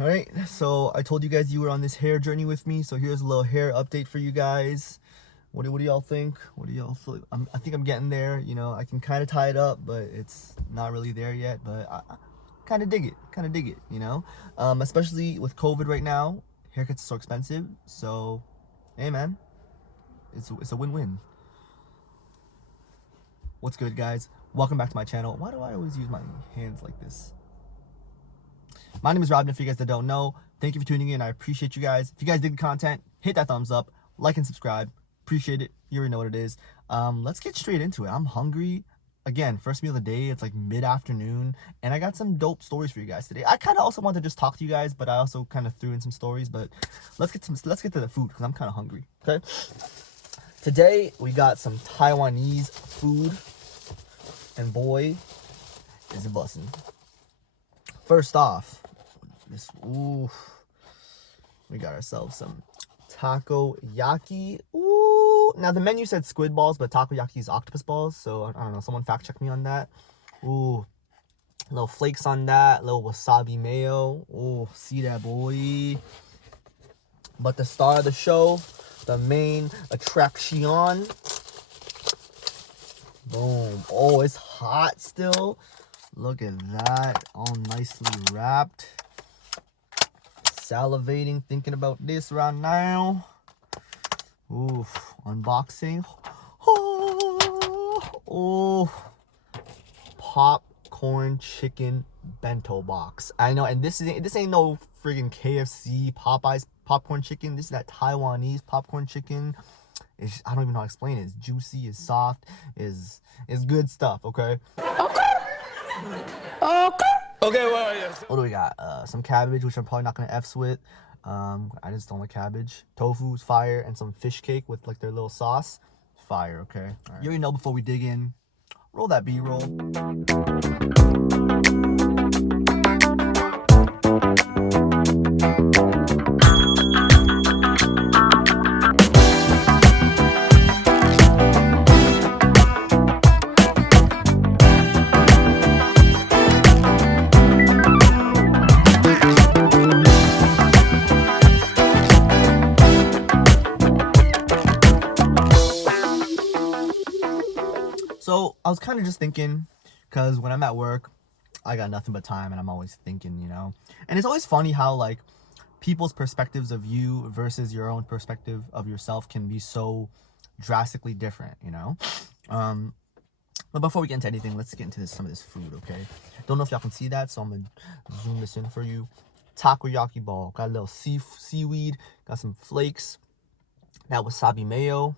All right, so I told you guys you were on this hair journey with me, so here's a little hair update for you guys. What do y'all think? What do y'all feel? I think I'm getting there. You know, I can kind of tie it up, but it's not really there yet. But I kind of dig it. You know, especially with COVID right now, haircuts are so expensive. So, hey man, it's a win-win. What's good, guys? Welcome back to my channel. Why do I always use my hands like this? My name is Robin. If you guys that don't know, thank you for tuning in. I appreciate you guys. If you guys dig the content, hit that thumbs up, like and subscribe. Appreciate it. You already know what it is. Let's get straight into it. I'm hungry. Again, first meal of the day. It's like mid-afternoon, and I got some dope stories for you guys today. I kind of also want to just talk to you guys, but I also kind of threw in some stories. But let's get to the food because I'm kind of hungry. Okay. Today we got some Taiwanese food, and boy, is it bussin'. First off, we got ourselves some takoyaki. Ooh, now the menu said squid balls, but takoyaki is octopus balls. So I don't know. Someone fact check me on that. Ooh, little flakes on that. Little wasabi mayo. Ooh, see that, boy. But the star of the show, the main attraction. Boom. Oh, it's hot still. Look at that. All nicely wrapped. Salivating, thinking about this right now. Oof, unboxing. Oh, popcorn chicken bento box. I know, and this ain't no friggin' KFC Popeyes popcorn chicken. This is that Taiwanese popcorn chicken. I don't even know how to explain it. It's juicy, it's soft, is good stuff. Okay. Okay, well, yes. What do we got? Some cabbage, which I'm probably not gonna F's with. I just don't like cabbage. Tofu's fire, and some fish cake with like their little sauce. Fire, okay? All right. You already know before we dig in, roll that B-roll. So I was kind of just thinking, because when I'm at work, I got nothing but time and I'm always thinking, you know. And it's always funny how like people's perspectives of you versus your own perspective of yourself can be so drastically different, you know. But before we get into anything, let's get into some of this food, okay? Don't know if y'all can see that, so I'm gonna zoom this in for you. Takoyaki ball, got a little seaweed, got some flakes, that wasabi mayo.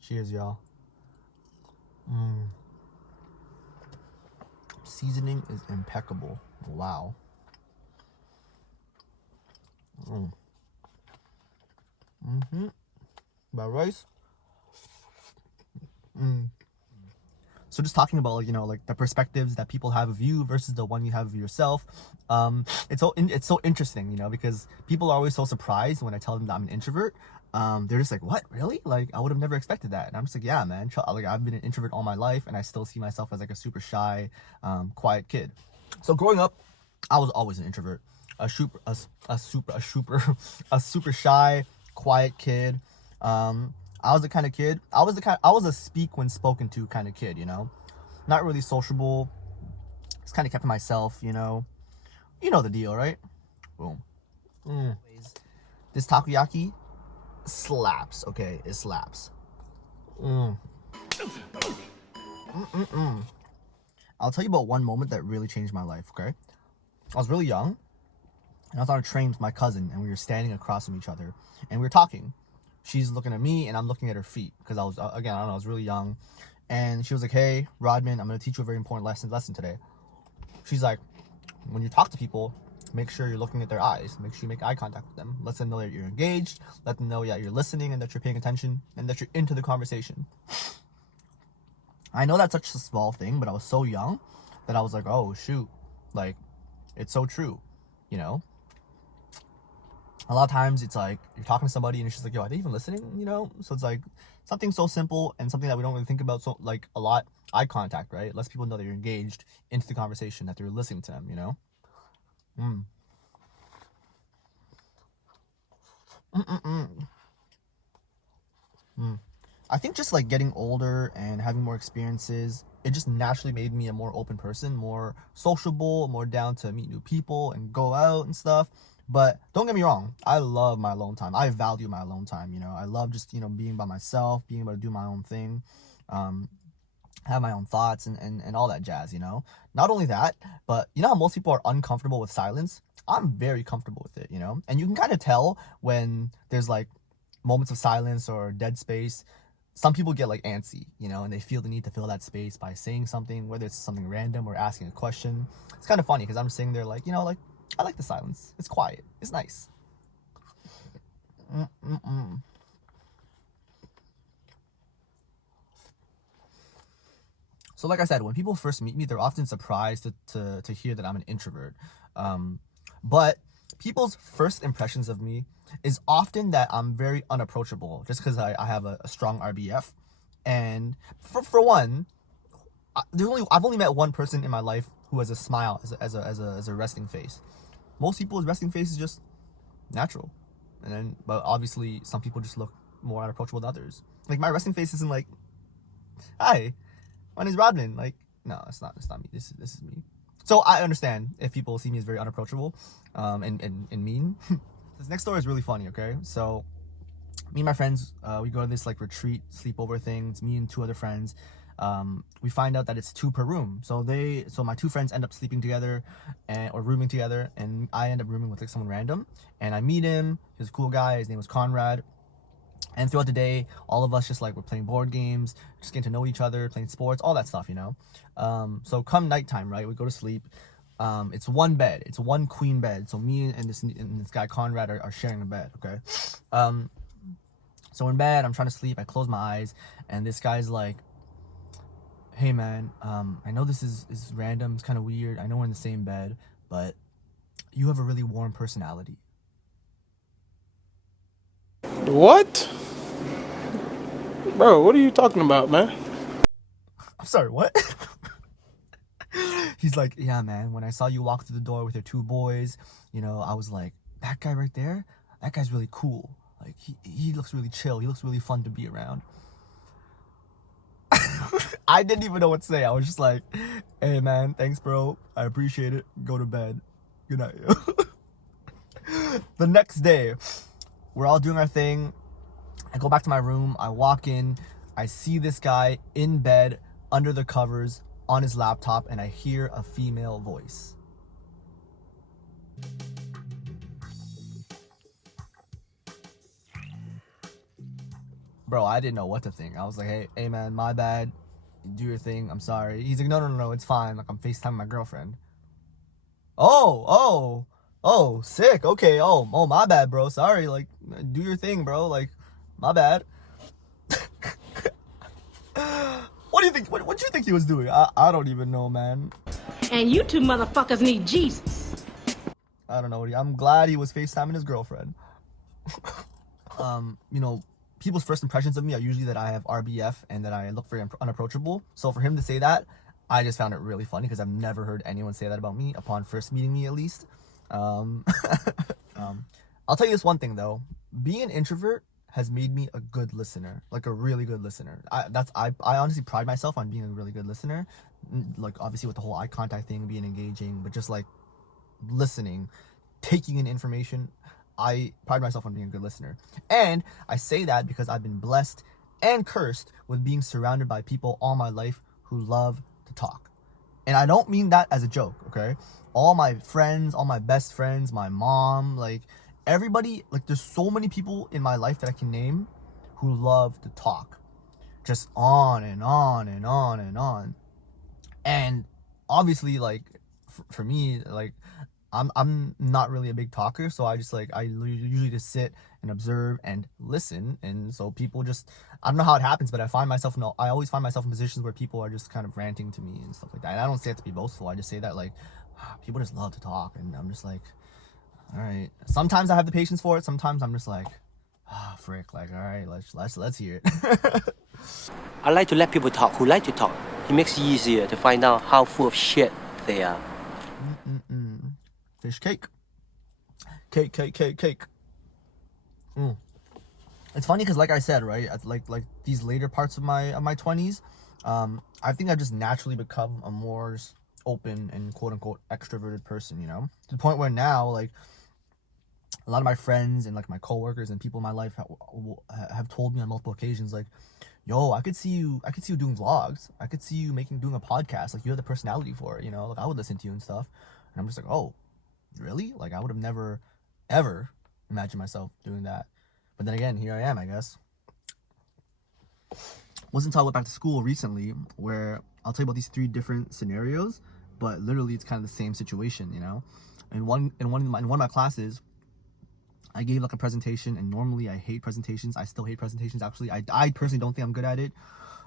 Cheers, y'all. Seasoning is impeccable. Wow. About rice. So just talking about, you know, like the perspectives that people have of you versus the one you have of yourself. It's so interesting, you know, because people are always so surprised when I tell them that I'm an introvert. They're just like, what, really? Like, I would have never expected that. And I'm just like, yeah, man, like I've been an introvert all my life, and I still see myself as like a super shy, quiet kid. So growing up, I was always an introvert, a super shy, quiet kid. I was the kind of kid, I was a speak when spoken to kind of kid, you know, not really sociable, just kind of kept to myself, you know the deal, right? Boom. This takoyaki slaps, okay? It slaps. I'll tell you about one moment that really changed my life, okay? I was really young, and I was on a train with my cousin, and we were standing across from each other, and we were talking. She's looking at me, and I'm looking at her feet, because I was, again, I don't know, I was really young, and she was like, hey, Rodman, I'm going to teach you a very important lesson today. She's like, when you talk to people, make sure you're looking at their eyes. Make sure you make eye contact with them. Let them know that you're engaged. Let them know that you're listening and that you're paying attention and that you're into the conversation. I know that's such a small thing, but I was so young that I was like, oh, shoot. Like, it's so true, you know? A lot of times it's like you're talking to somebody and it's just like, yo, are they even listening, you know? So it's like something so simple and something that we don't really think about so like a lot. Eye contact, right? It lets people know that you're engaged into the conversation, that they're listening to them, you know? I think just like getting older and having more experiences, it just naturally made me a more open person, more sociable, more down to meet new people and go out and stuff. But don't get me wrong, I love my alone time. I value my alone time. I love just being by myself, being able to do my own thing, um, have my own thoughts and all that jazz. Not only that, but how most people are uncomfortable with silence. I'm very comfortable with it. And you can kind of tell when there's like moments of silence or dead space. Some people get like antsy, and they feel the need to fill that space by saying something, whether it's something random or asking a question. It's kind of funny because I'm just sitting there like, like I like the silence. It's quiet. It's nice. So like I said, when people first meet me, they're often surprised to hear that I'm an introvert. But people's first impressions of me is often that I'm very unapproachable just because I have a strong RBF. And for one, I've only met one person in my life who has a smile as a resting face. Most people's resting face is just natural. But obviously some people just look more unapproachable than others. Like my resting face isn't like, hi, my name's Rodman. Like, no, it's not me. This is me. So I understand if people see me as very unapproachable, and mean. This next story is really funny. Okay, so me and my friends, we go to this like retreat sleepover thing. It's me and two other friends. We find out that it's 2 per room. So my 2 friends end up sleeping together or rooming together, and I end up rooming with like someone random. And I meet him. He's a cool guy. His name was Conrad. And throughout the day, all of us just like we're playing board games, just getting to know each other, playing sports, all that stuff, So come nighttime, right? We go to sleep. It's one bed. It's one queen bed. So me and this guy Conrad are sharing a bed. Okay. So in bed, I'm trying to sleep. I close my eyes, and this guy's like, "Hey man, I know this is random. It's kind of weird. I know we're in the same bed, but you have a really warm personality." What? Bro, what are you talking about, man? I'm sorry, what? He's like, "Yeah, man, when I saw you walk through the door with your 2 boys, I was like, that guy right there, that guy's really cool. Like, he looks really chill. He looks really fun to be around." I didn't even know what to say. I was just like, "Hey, man, thanks, bro. I appreciate it. Go to bed. Good night." The next day, we're all doing our thing. I go back to my room. I walk in. I see this guy in bed, under the covers, on his laptop, and I hear a female voice. Bro, I didn't know what to think. I was like, hey man, my bad. Do your thing. I'm sorry. He's like, no, it's fine. Like, I'm FaceTiming my girlfriend. Oh, sick. Okay. Oh, my bad, bro. Sorry. Like, do your thing, bro. Like, my bad. What do you think? What do you think he was doing? I don't even know, man. And you 2 motherfuckers need Jesus. I don't know. I'm glad he was FaceTiming his girlfriend. People's first impressions of me are usually that I have RBF and that I look very unapproachable. So for him to say that, I just found it really funny because I've never heard anyone say that about me upon first meeting me, at least. I'll tell you this one thing though: being an introvert has made me a good listener, like a really good listener. I honestly pride myself on being a really good listener. Like obviously with the whole eye contact thing, being engaging, but just like listening, taking in information. I pride myself on being a good listener. And I say that because I've been blessed and cursed with being surrounded by people all my life who love to talk. And I don't mean that as a joke, okay? All my friends, all my best friends, my mom, like everybody, like there's so many people in my life that I can name who love to talk. Just on and on and on and on. And obviously, like for me, like I'm not really a big talker, so I usually just sit and observe and listen. And so people just, I don't know how it happens, but I always find myself in positions where people are just kind of ranting to me and stuff like that. And I don't say it to be boastful. I just say that like people just love to talk, and I'm just like, all right. Sometimes I have the patience for it. Sometimes I'm just like, frick, like, all right, let's hear it. I like to let people talk who like to talk. It makes it easier to find out how full of shit they are. Fish cake. Cake. It's funny because, like I said, right, like these later parts of my 20s, I think I've just naturally become a more open and quote unquote extroverted person, you know, to the point where now, like, a lot of my friends and like my coworkers and people in my life have told me on multiple occasions, like, yo, I could see you doing vlogs, I could see you doing a podcast, like, you have the personality for it, you know, like, I would listen to you and stuff. And I'm just like, oh, really? Like, I would have never ever imagined myself doing that. But then again, here I am, I guess. Wasn't until I went back to school recently where I'll tell you about these 3 different scenarios, but literally it's kind of the same situation, you know. In one of my classes, I gave like a presentation, and normally I hate presentations. I still hate presentations, actually. I personally don't think I'm good at it.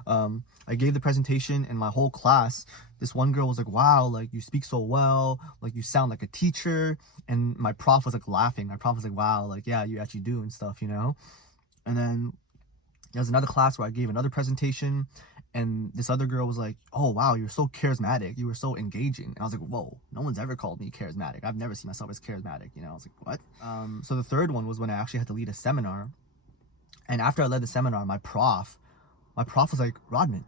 I gave the presentation, and my whole class, this one girl was like, wow, like, you speak so well, like, you sound like a teacher. And my prof was like laughing. My prof was like, wow, like, yeah, you actually do and stuff, you know. And then there was another class where I gave another presentation, and this other girl was like, oh wow, you're so charismatic, you were so engaging. And I was like, whoa, no one's ever called me charismatic. I've never seen myself as charismatic, you know. I was like, what? So the third one was when I actually had to lead a seminar. And after I led the seminar, my prof was like, Rodman,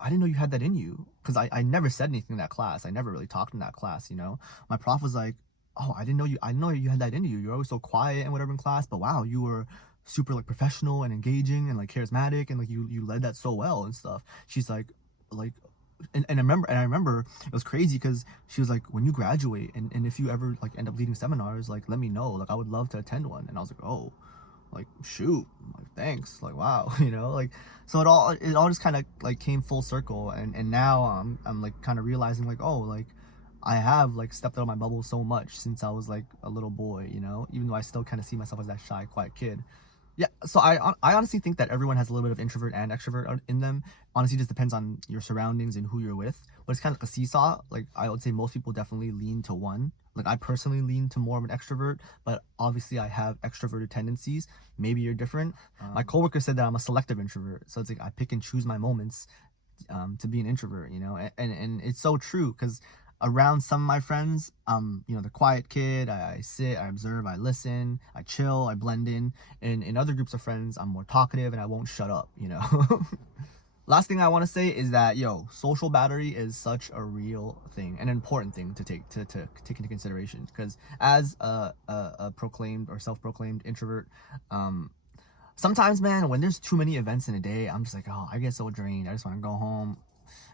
I didn't know you had that in you. Because I never said anything in that class. I never really talked in that class, you know. My prof was like, oh, I didn't know you had that in you. You're always so quiet and whatever in class, but wow, you were super like professional and engaging and like charismatic, and like you led that so well and stuff. She's like and I remember it was crazy because she was like, when you graduate and if you ever like end up leading seminars, like, let me know, like, I would love to attend one. And I was like, oh, like, shoot, like, thanks, like, wow. You know, like, so it all just kind of like came full circle, and now I'm like kind of realizing, like, oh, like, I have like stepped out of my bubble so much since I was like a little boy, you know, even though I still kind of see myself as that shy, quiet kid. Yeah, so I honestly think that everyone has a little bit of introvert and extrovert in them. Honestly, it just depends on your surroundings and who you're with. But it's kind of like a seesaw. Like, I would say most people definitely lean to one. Like, I personally lean to more of an extrovert, but obviously I have extroverted tendencies. Maybe you're different. My coworker said that I'm a selective introvert. So it's like I pick and choose my moments to be an introvert, you know. And it's so true because around some of my friends, you know, the quiet kid, I sit, I observe, I listen, I chill, I blend in. And in other groups of friends, I'm more talkative and I won't shut up, you know. Last thing I want to say is that, yo, social battery is such a real thing, an important thing to take into consideration. Because as a proclaimed or self-proclaimed introvert, sometimes, man, when there's too many events in a day, I'm just like, oh, I get so drained. I just want to go home,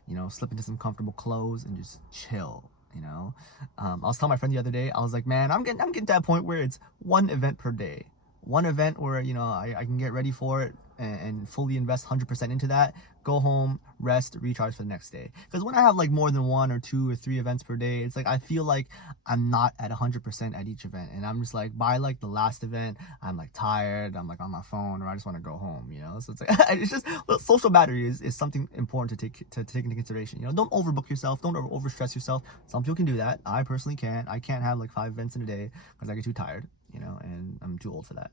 you know, slip into some comfortable clothes and just chill, you know. I was telling my friend the other day, I was like, man, I'm getting to that point where it's one event per day. One event where, you know, I can get ready for it and fully invest 100% into that, go home, rest, recharge for the next day. Because when I have like more than 1 or 2 or 3 events per day, it's like I feel like I'm not at 100% at each event, and I'm just like, by like the last event, I'm like tired, I'm like on my phone, or I just want to go home, you know. So it's like it's just, social battery is something important to take into consideration, you know. Don't overbook yourself, don't overstress yourself. Some people can do that. I personally can't. I can't have like 5 events in a day because I get too tired, you know, and I'm too old for that.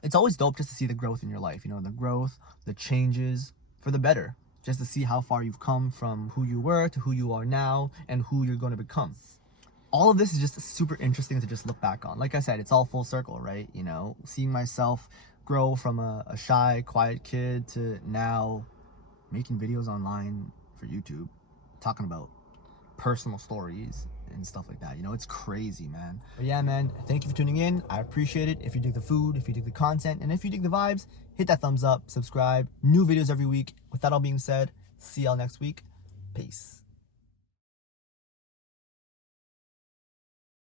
It's always dope just to see the growth in your life, you know, the growth, the changes for the better, just to see how far you've come from who you were to who you are now and who you're going to become. All of this is just super interesting to just look back on. Like I said, it's all full circle, right? You know, seeing myself grow from a shy, quiet kid to now making videos online for YouTube, talking about personal stories and stuff like that, you know. It's crazy, man. But yeah, man, thank you for tuning in. I appreciate it. If you dig the food, if you dig the content, and if you dig the vibes, hit that thumbs up, subscribe. New videos every week. With that all being said, see y'all next week. Peace.